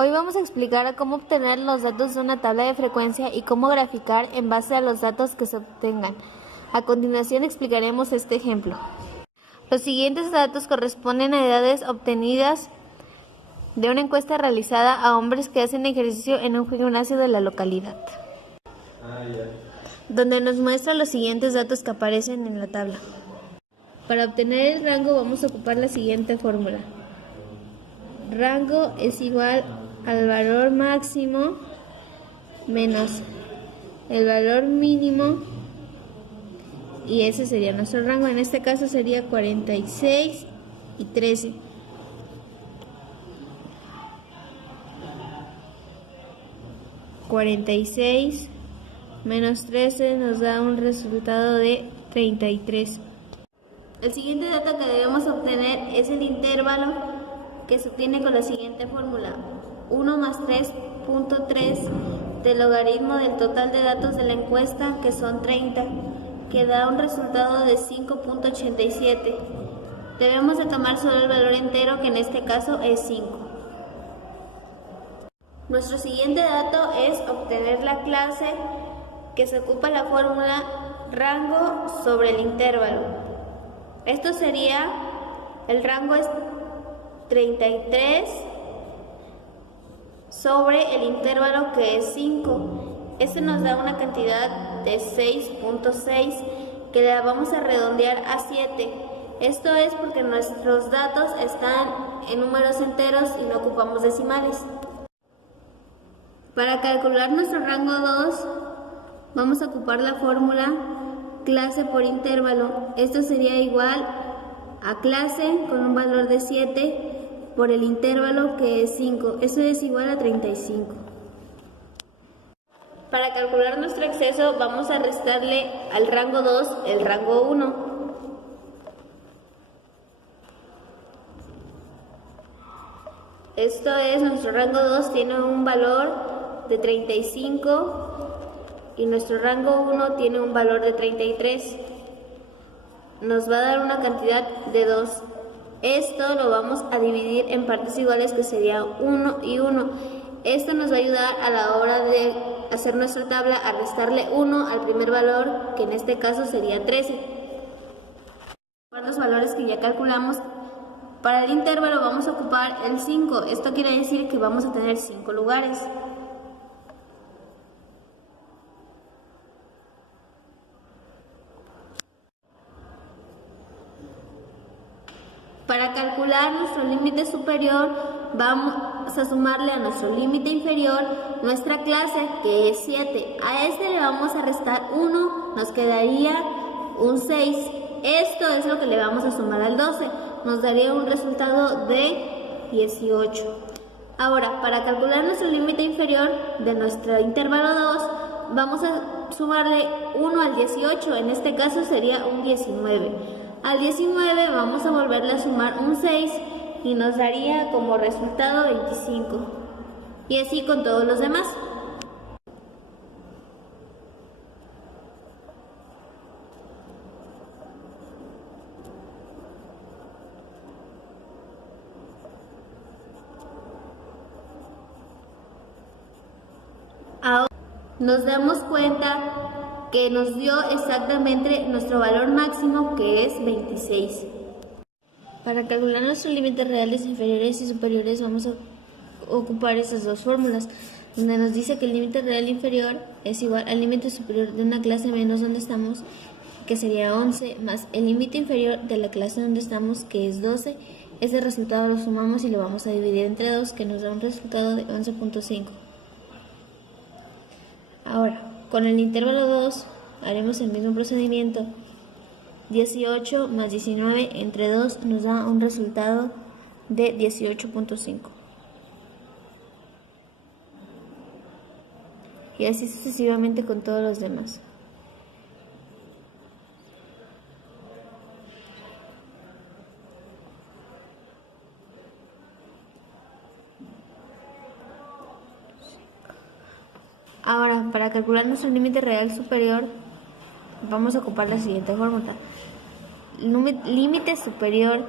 Hoy vamos a explicar cómo obtener los datos de una tabla de frecuencia y cómo graficar en base a los datos que se obtengan. A continuación explicaremos este ejemplo. Los siguientes datos corresponden a edades obtenidas de una encuesta realizada a hombres que hacen ejercicio en un gimnasio de la localidad, donde nos muestra los siguientes datos que aparecen en la tabla. Para obtener el rango vamos a ocupar la siguiente fórmula. Rango es igual al valor máximo menos el valor mínimo, y ese sería nuestro rango. En este caso sería 46 y 13. ...46 menos 13 nos da un resultado de 33. El siguiente dato que debemos obtener es el intervalo, que se obtiene con la siguiente fórmula: 1 más 3.3 del logaritmo del total de datos de la encuesta, que son 30, que da un resultado de 5.87. Debemos de tomar solo el valor entero, que en este caso es 5. Nuestro siguiente dato es obtener la clase, que se ocupa la fórmula rango sobre el intervalo. Esto sería, el rango es 33 sobre el intervalo, que es 5. Este nos da una cantidad de 6.6, que la vamos a redondear a 7. Esto es porque nuestros datos están en números enteros y no ocupamos decimales. Para calcular nuestro rango 2, vamos a ocupar la fórmula clase por intervalo. Esto sería igual a clase con un valor de 7 por el intervalo, que es 5. Eso es igual a 35. Para calcular nuestro exceso vamos a restarle al rango 2 el rango 1. Esto es, nuestro rango 2 tiene un valor de 35 y nuestro rango 1 tiene un valor de 33. Nos va a dar una cantidad de 2. Esto lo vamos a dividir en partes iguales, que sería 1 y 1. Esto nos va a ayudar a la hora de hacer nuestra tabla a restarle 1 al primer valor, que en este caso sería 13. Para los valores que ya calculamos, para el intervalo vamos a ocupar el 5. Esto quiere decir que vamos a tener 5 lugares. Para calcular nuestro límite superior, vamos a sumarle a nuestro límite inferior nuestra clase, que es 7. A este le vamos a restar 1, nos quedaría un 6. Esto es lo que le vamos a sumar al 12. Nos daría un resultado de 18. Ahora, para calcular nuestro límite inferior de nuestro intervalo 2, vamos a sumarle 1 al 18. En este caso sería un 19. Al 19 vamos a volverle a sumar un 6 y nos daría como resultado 25. Y así con todos los demás. Ahora nos damos cuenta que nos dio exactamente nuestro valor máximo, que es 26. Para calcular nuestros límites reales inferiores y superiores vamos a ocupar esas dos fórmulas, donde nos dice que el límite real inferior es igual al límite superior de una clase menos donde estamos, que sería 11, más el límite inferior de la clase donde estamos, que es 12. Ese resultado lo sumamos y lo vamos a dividir entre 2, que nos da un resultado de 11.5. Ahora, con el intervalo 2 haremos el mismo procedimiento. 18 más 19 entre 2 nos da un resultado de 18.5. Y así sucesivamente con todos los demás. Ahora, para calcular nuestro límite real superior, vamos a ocupar la siguiente fórmula. Límite superior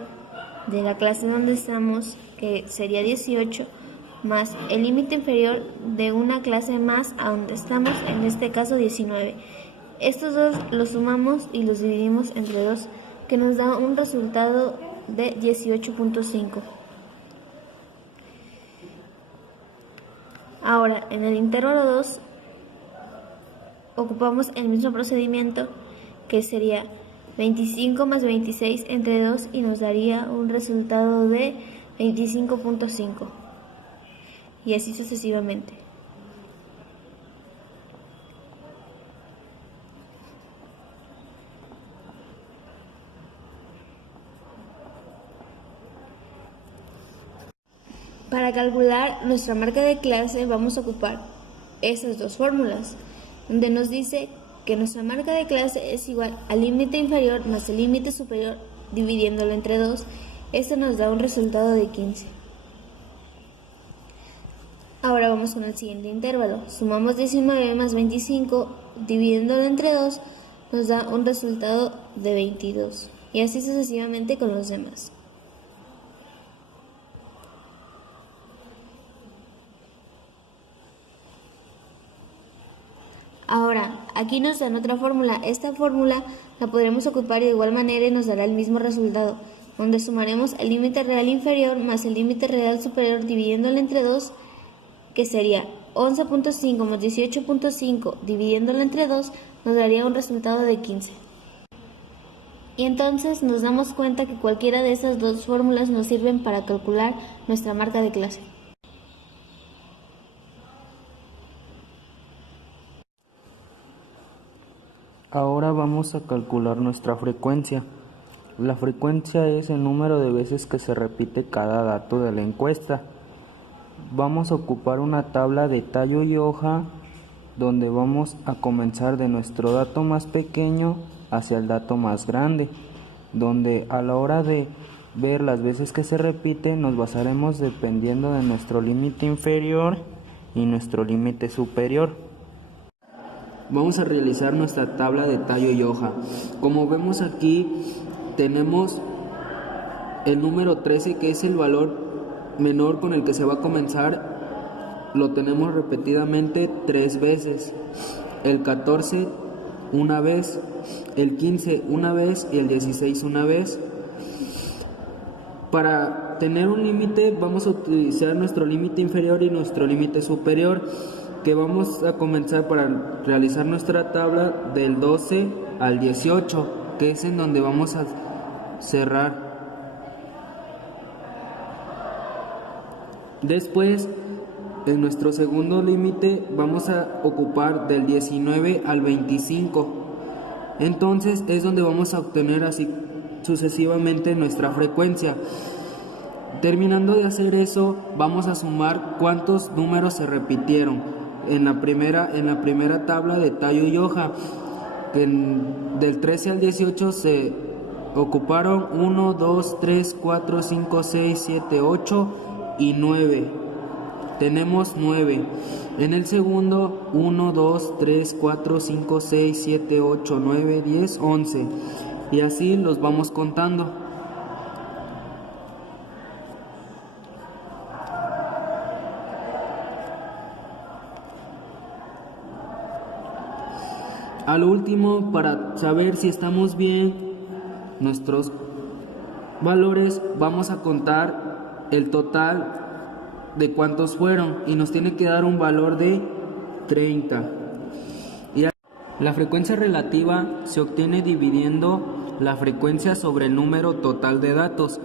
de la clase donde estamos, que sería 18, más el límite inferior de una clase más a donde estamos, en este caso 19. Estos dos los sumamos y los dividimos entre 2, que nos da un resultado de 18.5. Ahora, en el intervalo 2, ocupamos el mismo procedimiento, que sería 25 más 26 entre 2 y nos daría un resultado de 25.5. Y así sucesivamente. Para calcular nuestra marca de clase vamos a ocupar esas dos fórmulas, donde nos dice que nuestra marca de clase es igual al límite inferior más el límite superior dividiéndolo entre 2. Esto nos da un resultado de 15. Ahora vamos con el siguiente intervalo. Sumamos 19 más 25 dividiéndolo entre 2 nos da un resultado de 22. Y así sucesivamente con los demás. Ahora, aquí nos dan otra fórmula. Esta fórmula la podremos ocupar de igual manera y nos dará el mismo resultado, donde sumaremos el límite real inferior más el límite real superior dividiéndolo entre 2, que sería 11.5 más 18.5 dividiéndolo entre 2, nos daría un resultado de 15. Y entonces nos damos cuenta que cualquiera de esas dos fórmulas nos sirven para calcular nuestra marca de clase. Ahora vamos a calcular nuestra frecuencia. La frecuencia es el número de veces que se repite cada dato de la encuesta. Vamos a ocupar una tabla de tallo y hoja donde vamos a comenzar de nuestro dato más pequeño hacia el dato más grande, donde a la hora de ver las veces que se repite nos basaremos dependiendo de nuestro límite inferior y nuestro límite superior. Vamos a realizar nuestra tabla de tallo y hoja. Como vemos aquí, tenemos el número 13, que es el valor menor con el que se va a comenzar. Lo tenemos repetidamente 3 veces. El 14 una vez, el 15 una vez y el 16 una vez. Para tener un límite vamos a utilizar nuestro límite inferior y nuestro límite superior, que vamos a comenzar para realizar nuestra tabla del 12 al 18, que es en donde vamos a cerrar. Después, en nuestro segundo límite vamos a ocupar del 19 al 25. Entonces es donde vamos a obtener así sucesivamente nuestra frecuencia. Terminando de hacer eso, vamos a sumar cuántos números se repitieron en la primera tabla de tallo y hoja. Del 13 al 18 se ocuparon 1, 2, 3, 4, 5, 6, 7, 8 y 9. Tenemos 9. En el segundo, 1, 2, 3, 4, 5, 6, 7, 8, 9, 10, 11. Y así los vamos contando. Al último, para saber si estamos bien nuestros valores, vamos a contar el total de cuántos fueron y nos tiene que dar un valor de 30. Y la frecuencia relativa se obtiene dividiendo la frecuencia sobre el número total de datos,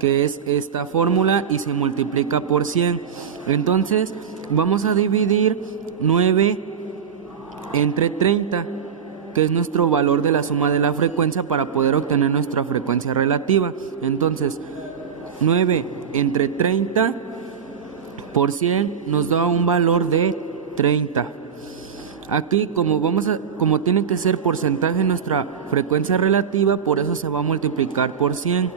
que es esta fórmula, y se multiplica por 100. Entonces vamos a dividir 9 entre 30, que es nuestro valor de la suma de la frecuencia, para poder obtener nuestra frecuencia relativa. Entonces 9 entre 30 por 100 nos da un valor de 30. Aquí como tiene que ser porcentaje nuestra frecuencia relativa, por eso se va a multiplicar por 100.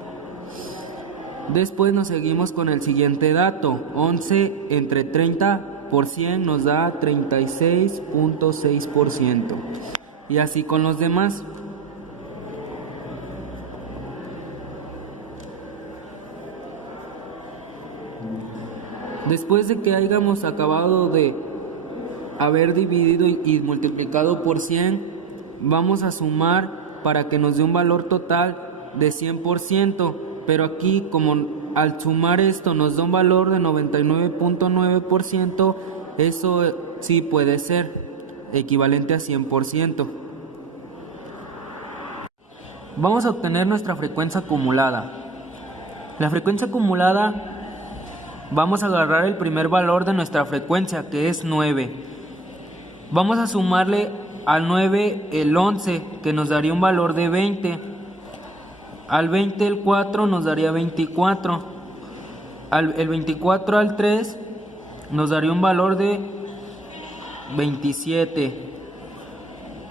Después nos seguimos con el siguiente dato. 11 entre 30 por 100 nos da 36.6%. Y así con los demás. Después de que hayamos acabado de haber dividido y multiplicado por 100, vamos a sumar para que nos dé un valor total de 100%, pero aquí como al sumar esto nos da un valor de 99.9%, eso sí puede ser equivalente a 100%. Vamos a obtener nuestra frecuencia acumulada. La frecuencia acumulada, vamos a agarrar el primer valor de nuestra frecuencia, que es 9. Vamos a sumarle al 9 el 11, que nos daría un valor de 20. Al 20 el 4 nos daría 24. El 24 al 3 nos daría un valor de 27.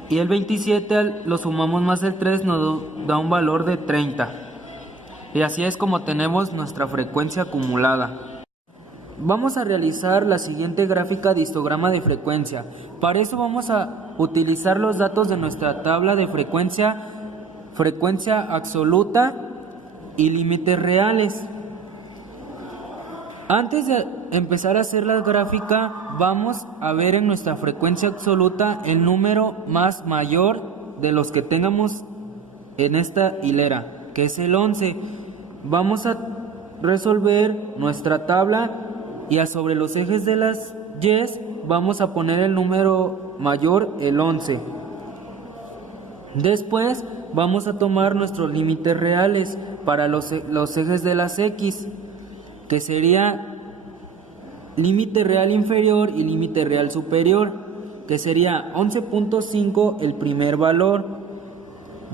Y el 27 lo sumamos más el 3 nos da un valor de 30. Y así es como tenemos nuestra frecuencia acumulada. Vamos a realizar la siguiente gráfica de histograma de frecuencia. Para eso vamos a utilizar los datos de nuestra tabla de frecuencia absoluta y límites reales. Antes de empezar a hacer la gráfica, vamos a ver en nuestra frecuencia absoluta el número más mayor de los que tengamos en esta hilera, que es el 11. Vamos a resolver nuestra tabla y sobre los ejes de las Y's vamos a poner el número mayor, el 11. Después vamos a tomar nuestros límites reales para los ejes de las X, que sería límite real inferior y límite real superior, que sería 11.5 el primer valor,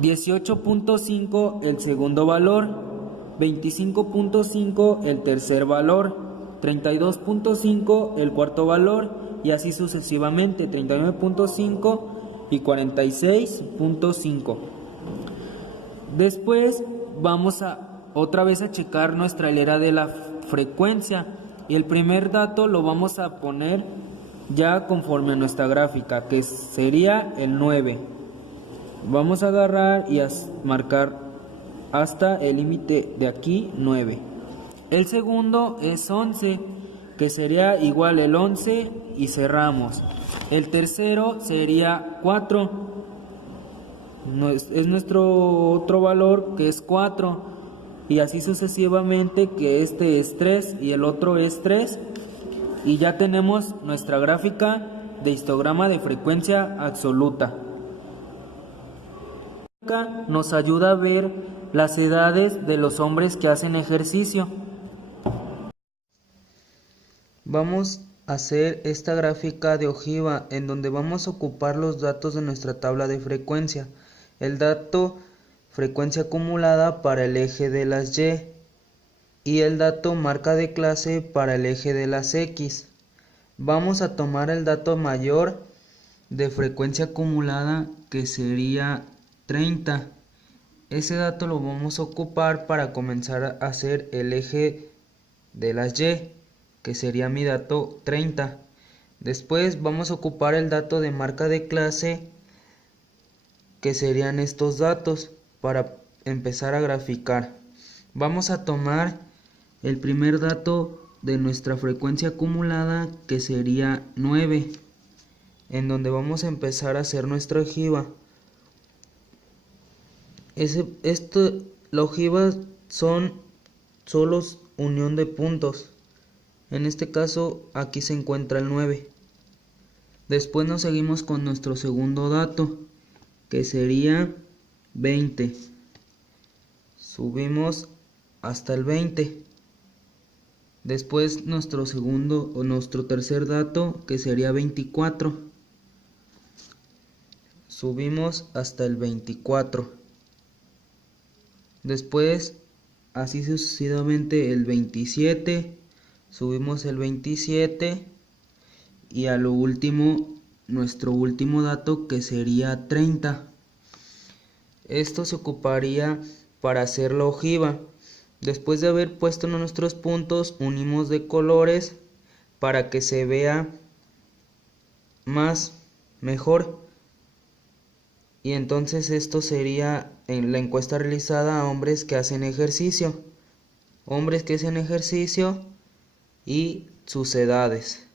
18.5 el segundo valor, 25.5 el tercer valor, 32.5 el cuarto valor y así sucesivamente, 39.5 y 46.5. Después vamos otra vez a checar nuestra hilera de la frecuencia y el primer dato lo vamos a poner ya conforme a nuestra gráfica, que sería el 9. Vamos a agarrar y a marcar hasta el límite de aquí, 9. El segundo es 11, que sería igual el 11 y cerramos. El tercero sería 4. Es nuestro otro valor, que es 4. Y así sucesivamente, que este es 3 y el otro es 3. Y ya tenemos nuestra gráfica de histograma de frecuencia absoluta. Nos ayuda a ver las edades de los hombres que hacen ejercicio. Vamos a hacer esta gráfica de ojiva en donde vamos a ocupar los datos de nuestra tabla de frecuencia. El dato frecuencia acumulada para el eje de las Y y el dato marca de clase para el eje de las X. Vamos a tomar el dato mayor de frecuencia acumulada, que sería 30. Ese dato lo vamos a ocupar para comenzar a hacer el eje de las Y, que sería mi dato 30. Después vamos a ocupar el dato de marca de clase, que serían estos datos, para empezar a graficar. Vamos a tomar el primer dato de nuestra frecuencia acumulada, que sería 9, en donde vamos a empezar a hacer nuestra ojiva. La ojiva son solo unión de puntos. En este caso aquí se encuentra el 9. Después nos seguimos con nuestro segundo dato, que sería 20. Subimos hasta el 20. Después nuestro tercer dato, que sería 24. Subimos hasta el 24. Después, así sucesivamente, el 27. Subimos el 27 y a lo último, nuestro último dato, que sería 30. Esto se ocuparía para hacer la ojiva. Después de haber puesto nuestros puntos, unimos de colores para que se vea mejor. Y entonces esto sería en la encuesta realizada a hombres que hacen ejercicio. Hombres que hacen ejercicio y sus edades.